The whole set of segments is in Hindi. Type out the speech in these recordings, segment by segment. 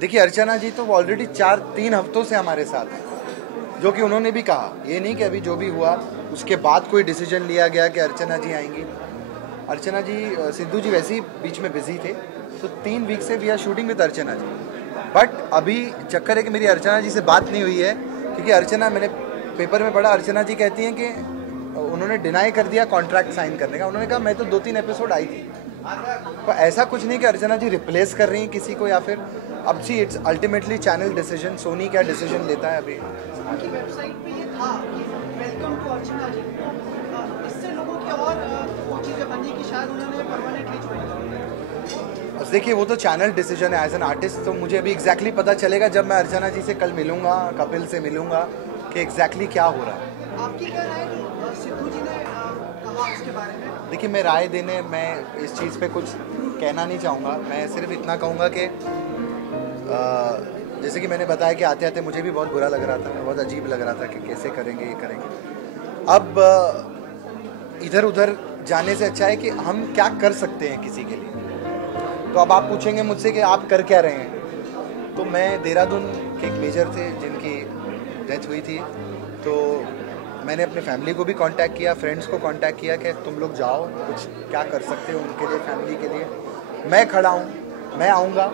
देखिए अर्चना जी तो ऑलरेडी 3 हफ्तों से हमारे साथ हैं, जो कि उन्होंने भी कहा, ये नहीं कि अभी जो भी हुआ उसके बाद कोई डिसीजन लिया गया कि अर्चना जी आएंगी। अर्चना जी, सिद्धू जी वैसे ही बीच में बिजी थे, तो 3 वीक से we are shooting with Archana ji. But अभी चक्कर है कि मेरी अर्चना जी से बात नहीं हुई है, क्योंकि अर्चना, मैंने पेपर में पढ़ा, अर्चना जी कहती हैं कि उन्होंने डिनाई कर दिया कॉन्ट्रैक्ट साइन करने का। उन्होंने कहा मैं तो 2-3 एपिसोड आई थी। तो ऐसा कुछ नहीं कि अर्चना जी रिप्लेस कर रही हैं किसी को, या फिर अब see it's ultimately channel decision, Sony क्या डिसीजन लेता है। अभी उनकी वेबसाइट पे ये था कि वेलकम टू अर्चना जी, इससे लोगों की और वो चीज़ें बनी कि शायद उन्होंने परमानेंटली ज्वाइन किया। बस देखिए वो तो चैनल डिसीजन है। एज एन आर्टिस्ट तो मुझे अभी एग्जैक्टली पता चलेगा जब मैं अर्चना जी से कल मिलूंगा, कपिल से मिलूंगा, कि एग्जैक्टली क्या हो रहा है। आपकी क्या राय है जो सिद्धू जी ने कहा उसके बारे में? देखिए मैं राय देने, मैं इस चीज़ पे कुछ कहना नहीं चाहूँगा। मैं सिर्फ इतना कहूँगा कि जैसे कि मैंने बताया कि आते आते मुझे भी बहुत बुरा लग रहा था, बहुत अजीब लग रहा था कि कैसे करेंगे ये करेंगे। अब इधर उधर जाने से अच्छा है कि हम क्या कर सकते हैं किसी के लिए। तो अब आप पूछेंगे मुझसे कि आप कर क्या रहे हैं, तो मैं देहरादून के एक मेजर थे जिनकी डेथ हुई थी, तो मैंने अपने फैमिली को भी कांटेक्ट किया, फ्रेंड्स को कांटेक्ट किया कि तुम लोग जाओ, कुछ क्या कर सकते हो उनके लिए, फैमिली के लिए। मैं खड़ा हूँ, मैं आऊँगा।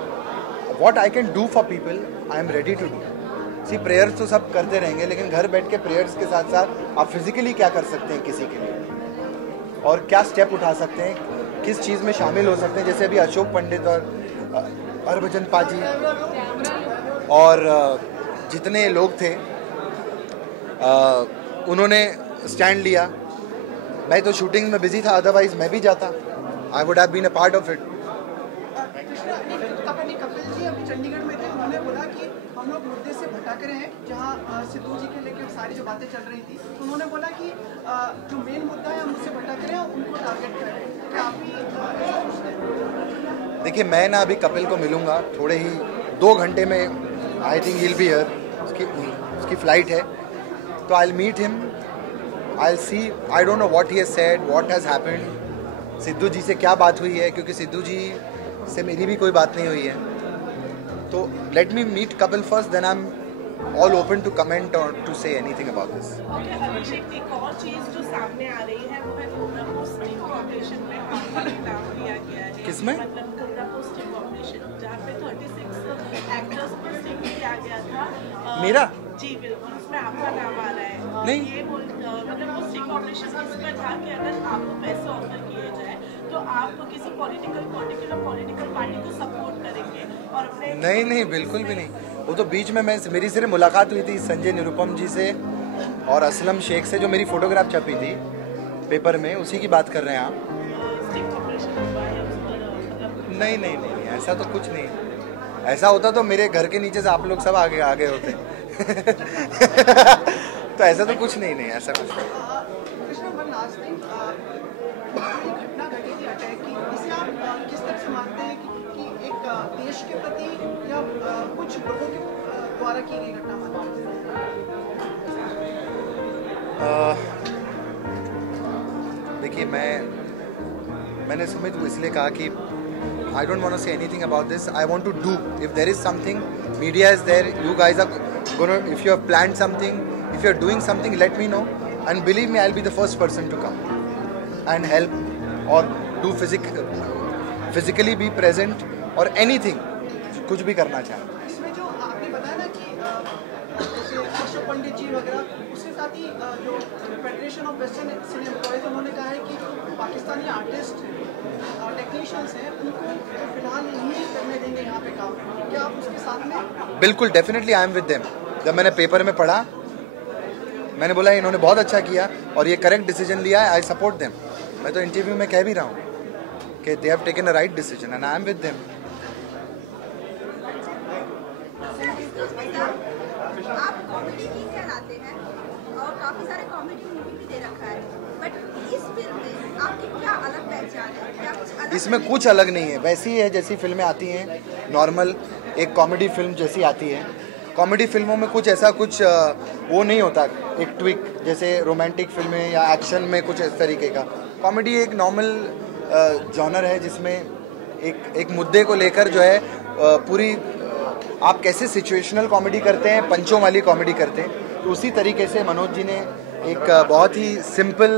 What I can do for people I am ready to do. See prayers तो सब करते रहेंगे, लेकिन घर बैठ के प्रेयर्स के साथ साथ आप फिजिकली क्या कर सकते हैं किसी के लिए, और क्या स्टेप उठा सकते हैं, किस चीज़ में शामिल हो सकते हैं। जैसे अभी अशोक पंडित और हरभजन पाजी और जितने लोग थे, उन्होंने स्टैंड लिया। मैं तो शूटिंग में बिजी था, अदरवाइज मैं भी जाता, I would have been a part of it. Kapil ji अभी चंडीगढ़ में थे, उन्होंने बोला कि हम लोग मुद्दे से भटक रहे हैं, जहां सिद्धू जी के लेकर सारी जो बातें चल रही थी, तो उन्होंने बोला कि जो मेन मुद्दा है हम उससे भटक रहे हैं, उनको टारगेट कर रहे हैं। क्या आप भी ऐसा सोचते हैं? देखिए मैं ना अभी कपिल को मिलूंगा थोड़े ही 2 घंटे में, I think he will be here, उसकी फ्लाइट है, तो I will meet him, I will see, I don't know what he has said, what has happened, Sidhu ji से क्या बात हुई है, क्योंकि सिद्धू जी से मेरी भी कोई बात नहीं हुई है। तो let me meet Kapil first, then I am all open to comment और to say anything about this. Okay Abhishek, एक और चीज़ जो सामने आ रही है वो है कोबरा पोस्टिंग कॉर्पोरेशन में आपका नाम लिया गया है। किसमें? मतलब कोबरा पोस्टिंग कॉर्पोरेशन, जहाँ पे 36 एक्टर्स को स्टिंग किया गया था। मेरा? जी बिल्कुल, उसमें आपका नाम आ रहा है। नहीं। ये मतलब वो स्टिंग कॉर्पोरेशन इस पर था कि अगर आपको पैसे ऑफर किए जाए तो आप किसी पर्टिकुलर पॉलिटिकल पार्टी को सपोर्ट करेंगे और अपने। नहीं, बिल्कुल भी नहीं। वो तो बीच में मेरी सिर्फ मुलाकात हुई थी संजय निरुपम जी से और असलम शेख से, जो मेरी फोटोग्राफ छपी थी पेपर में, उसी की बात कर रहे हैं आप? नहीं, ऐसा तो कुछ नहीं। ऐसा होता तो मेरे घर के नीचे से आप लोग सब आगे आ गए होते। तो ऐसा तो कुछ नहीं, ऐसा कुछ नहीं। घटना घटी थी अटैक की, इसे आप किस तरह से मानते हैं कि एक देश के प्रति या कुछ लोगों के द्वारा की गई घटना मानते हैं? देखिए मैंने सुमित को इसलिए कहा कि I don't want to say anything about this. I want to do. If there is something, media is there. You guys are gonna. If you have planned something, if you are doing something, let me know. And believe me, I'll be the first person to come and help or do physically be present or anything. कुछ भी करना चाहें। इसमें जो आपने बताया ना कि जैसे अशोक पंडित जी वगैरह, उसके साथ ही जो federation of western cine employees, उन्होंने कहा है कि पाकिस्तानी आर्टिस्ट टेक्नीशियंस हैं, उनको फिलहाल नहीं करने देंगे यहाँ पे काम। क्या आप उसके साथ में? बिल्कुल, definitely I am with them. जब मैंने पेपर में पढ़ा, मैंने बोला इन्होंने बहुत अच्छा किया और ये करेक्ट डिसीजन लिया है, आई सपोर्ट देम। मैं तो इंटरव्यू में कह भी रहा हूँ कि they have taken a right decision and I am with them. आप कॉमेडी किंग कहलाते हैं और काफी सारे कॉमेडी मूवी भी दे रखा है, बट इस फिल्म में आपकी क्या अलग पहचान है? क्या कुछ अलग? इसमें कुछ अलग नहीं है, वैसी ही है जैसी फिल्में आती हैं, नॉर्मल एक कॉमेडी फिल्म जैसी आती है। कॉमेडी फिल्मों में कुछ ऐसा कुछ वो नहीं होता, एक ट्विक जैसे रोमांटिक फिल्में या एक्शन में कुछ इस तरीके का। कॉमेडी एक नॉर्मल जॉनर है जिसमें एक मुद्दे को लेकर जो है पूरी आप कैसे सिचुएशनल कॉमेडी करते हैं, पंचों वाली कॉमेडी करते हैं, तो उसी तरीके से मनोज जी ने एक बहुत ही सिंपल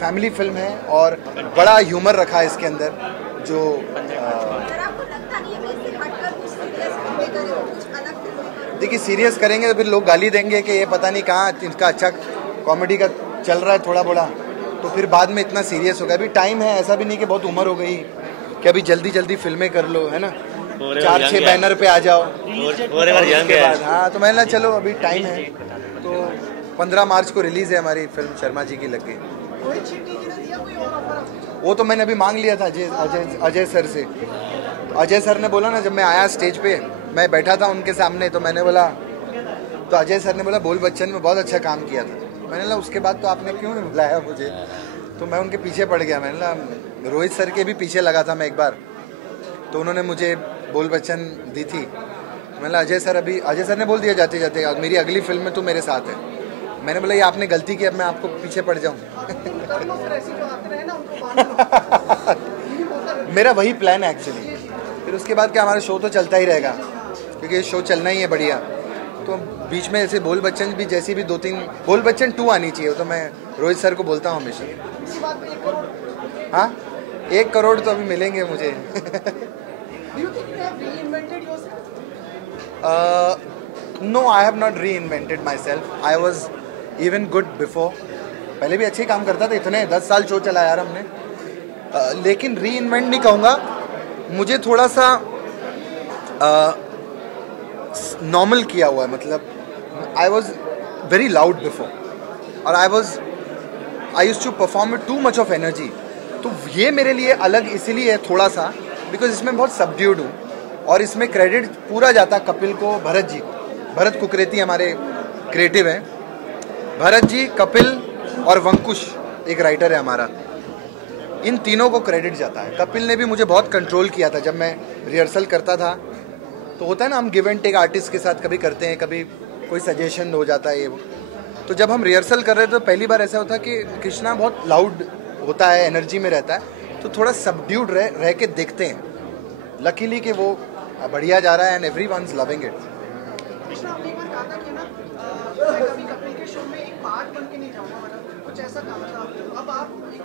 फैमिली फिल्म है और बड़ा ह्यूमर रखा है इसके अंदर जो देखिए सीरियस करेंगे तो फिर लोग गाली देंगे कि ये पता नहीं कहाँ इनका अच्छा कॉमेडी का चल रहा है थोड़ा बड़ा, तो फिर बाद में इतना सीरियस हो गया। अभी टाइम है, ऐसा भी नहीं कि बहुत उम्र हो गई कि अभी जल्दी जल्दी फिल्में कर लो, है ना, 4-6 बैनर पे आ जाओ उसके बाद। हाँ, तो मैंने चलो अभी टाइम है। तो 15 मार्च को रिलीज़ है हमारी फिल्म शर्मा जी की लग गई। वो तो मैंने अभी मांग लिया था अजय सर से। अजय सर ने बोला ना, जब मैं आया स्टेज पे, मैं बैठा था उनके सामने, तो मैंने बोला, तो अजय सर ने बोला बोल बच्चन में बहुत अच्छा काम किया था। मैंने बोला उसके बाद तो आपने क्यों नहीं बुलाया मुझे, तो मैं उनके पीछे पड़ गया। मैंने बोला रोहित सर के भी पीछे लगा था मैं एक बार, तो उन्होंने मुझे बोल बच्चन दी थी। मैंने बोला अजय सर ने बोल दिया जाते जाते मेरी अगली फिल्म में तो मेरे साथ है। मैंने बोला ये आपने गलती की, अब मैं आपको पीछे पड़ जाऊँ। मेरा वही प्लान है एक्चुअली। फिर उसके बाद क्या, हमारा शो तो चलता ही रहेगा क्योंकि शो चलना ही है बढ़िया। तो बीच में ऐसे बोल बच्चन भी, जैसी भी 2-3 बोल बच्चन 2 आनी चाहिए, तो मैं रोहित सर को बोलता हूँ हमेशा। हाँ, 1 करोड़ तो अभी मिलेंगे मुझे। नो, आई हैव नॉट री invented my self. I was even good before. पहले भी अच्छे काम करता था, इतने 10 साल शो चला यार हमने। लेकिन री इन्वेंट नहीं कहूँगा, मुझे थोड़ा सा नॉर्मल किया हुआ है। मतलब I was very loud before और I used to perform with too much of energy. तो ये मेरे लिए अलग इसीलिए है थोड़ा सा, बिकॉज इसमें बहुत सबड्यूड हूँ और इसमें क्रेडिट पूरा जाता कपिल को, भरत जी को। भरत कुकरेती हमारे क्रिएटिव हैं। भरत जी, कपिल और वंकुश एक राइटर है हमारा, इन तीनों को क्रेडिट जाता है। कपिल ने भी मुझे बहुत कंट्रोल किया था जब मैं रिहर्सल करता था। तो होता है ना, हम गिव एंड टेक आर्टिस्ट के साथ कभी करते हैं, कभी कोई सजेशन हो जाता है ये वो। तो जब हम रिहर्सल कर रहे थे तो पहली बार ऐसा होता कि कृष्णा बहुत लाउड होता है, एनर्जी में रहता है, तो थोड़ा सबड्यूड रह के देखते हैं। लकीली कि वो बढ़िया जा रहा है and everyone's loving it. Krishna, आपने एक बार कहा था कि ना मैं कभी कपिल के शो में एक पार्ट बन के नहीं जाऊंगा, मतलब कुछ ऐसा कहा था। अब आप एक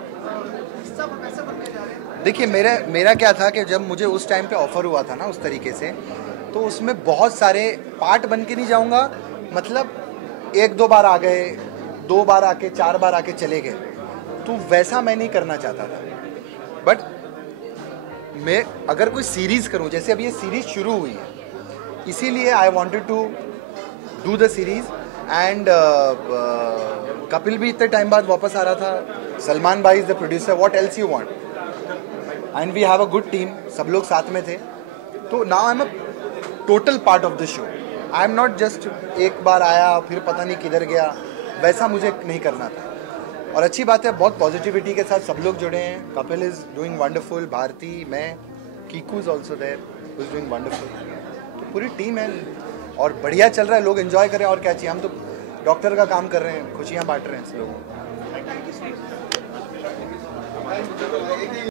हिस्सा वैसा बनने जा रहे हैं। देखिए मेरा क्या था कि जब मुझे उस टाइम पे ऑफर हुआ था ना उस तरीके से, तो उसमें बहुत सारे पार्ट बन के नहीं जाऊंगा, मतलब 1-2 बार आ गए, 2 बार आके 4 बार आके चले गए, तो वैसा मैं नहीं करना चाहता था। बट मैं अगर कोई सीरीज करूं, जैसे अभी ये सीरीज शुरू हुई है, इसीलिए I wanted to do the series and Kapil भी इतने टाइम बाद वापस आ रहा था, सलमान भाई is the producer, what else you want, and we have a good team, सब लोग साथ में थे। तो now I am a total part of the show. I am not just एक बार आया फिर पता नहीं किधर गया, वैसा मुझे नहीं करना था। और अच्छी बात है, बहुत पॉजिटिविटी के साथ सब लोग जुड़े हैं। Kapil is doing wonderful, Bharti, मैं, Kiku is also there who is doing wonderful. तो पूरी टीम है और बढ़िया चल रहा है, लोग एंजॉय करें और क्या चाहिए। हम तो डॉक्टर का काम कर रहे हैं, खुशियाँ बांट रहे हैं लोगों को।